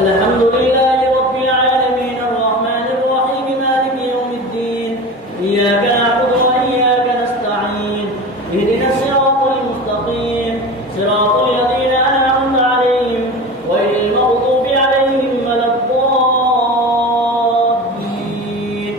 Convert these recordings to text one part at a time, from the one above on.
الحمد لله رب العالمين الرحمن الرحيم مالك يوم الدين إياك نعبد وإياك نستعين اهدنا الصراط المستقيم صراط الذين أنعمت عليهم غير المغضوب عليهم ولا الضالين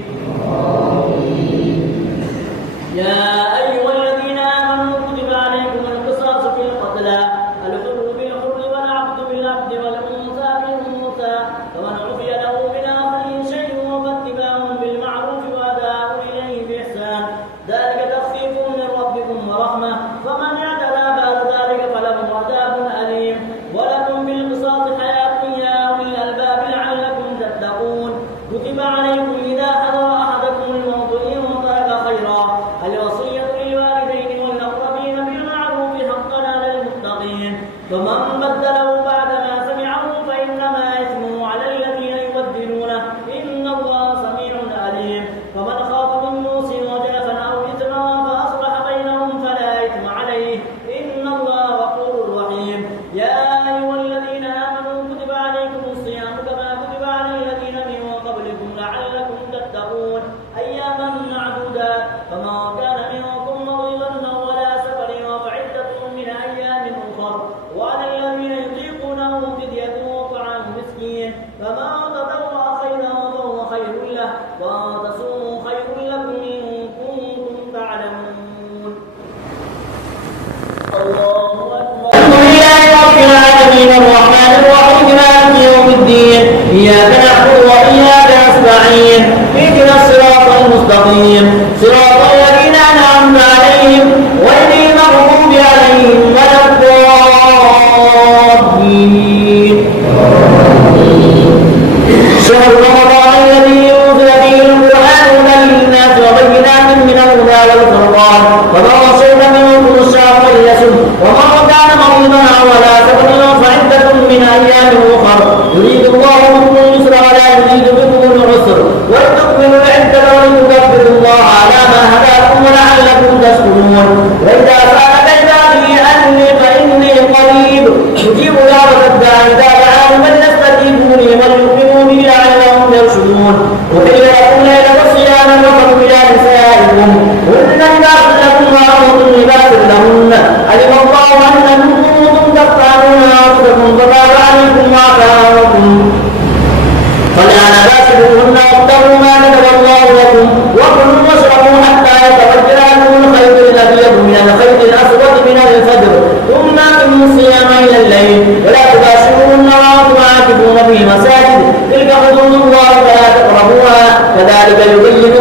يا أيها الذين آمنوا كتب عليكم القصاص في القتلى الحر بالحر والعبد بالعبد والأنثى بالأنثى فمن عفي له من أخيه شيء فاتباع بالمعروف وأداء إليه بإحسان ذلك تخفيف من ربكم ورحمة فمن اعتدى بعد ذلك فله عذاب أليم ولكم بالقصاص حياة يا أولي الألباب لعلكم تتقون كتب عليكم إذا حضر أحدكم الموت إن ترك خيرا الوصية للوالدين والأقربين بالمعروف حقا على المتقين فمن بدله بعدما سمعه فإنما إثمه على الذين يبدلونه إن الله سميع عليم فمن خاف من موص وجنفا أو إثما فأصلح بينهم فلا إثم عليه إن الله غفور رحيم يا أيها الذين آمنوا كتب عليكم الصيام كما كتب على الذين من قبلكم لعلكم تتقون أياما معدودات فمن كان منكم مريضا أو على سفر فعدة من أيام أخر وعلى الذين يطيقونه فدية وطعام مسكين فمن تطوع خيرا فهو خير له وأن تصوموا خير لكم إن كنتم تعلمون. الله أكبر. الحمد لله رب العالمين الرحمن الرحيم مالك يوم الدين إياك نعبد وإياك نستعين اهدنا الصراط المستقيم صراط الذين أنعمت عليهم غير المغضوب عليهم ولا الضالين. شهر رمضان الذي أنزل فيه القرآن هدى للناس وبينات من الهدى والفرقان فمن شهد منكم الشهر فليصم ومن كان مريضا أو على سفر فعدة من أيام أخر يريد الله بكم اليسر ولا يريد بكم العسر ولتكملوا العدة ولتكبروا الله على ما هداكم ولعلكم تشكرون وإذا سألك عبادي أني فإني قريب أجيب دعوة الداعي إذا دعان فليستجيبوا لي وليؤمنوا بي لعلهم يرشدون أحل لكم ليلة الصيام الرفث إلى نسائكم هن لباس لكم وأنتم لباس لهن علم الله أنكم كنتم تختارون أنفسكم فتاب عليكم وعفى عنكم فالآن باشروهن وابتغوا ما كتب الله لكم وكلوا واشربوا حتى يتفجر لكم الخيط الأبيض من الخيط الأسود من الفجر ثم أتموا الصيام إلى الليل ولا تباشروهن وأنتم عاكفون في المساجد تلك حدود الله فلا تقربوها كذلك يبين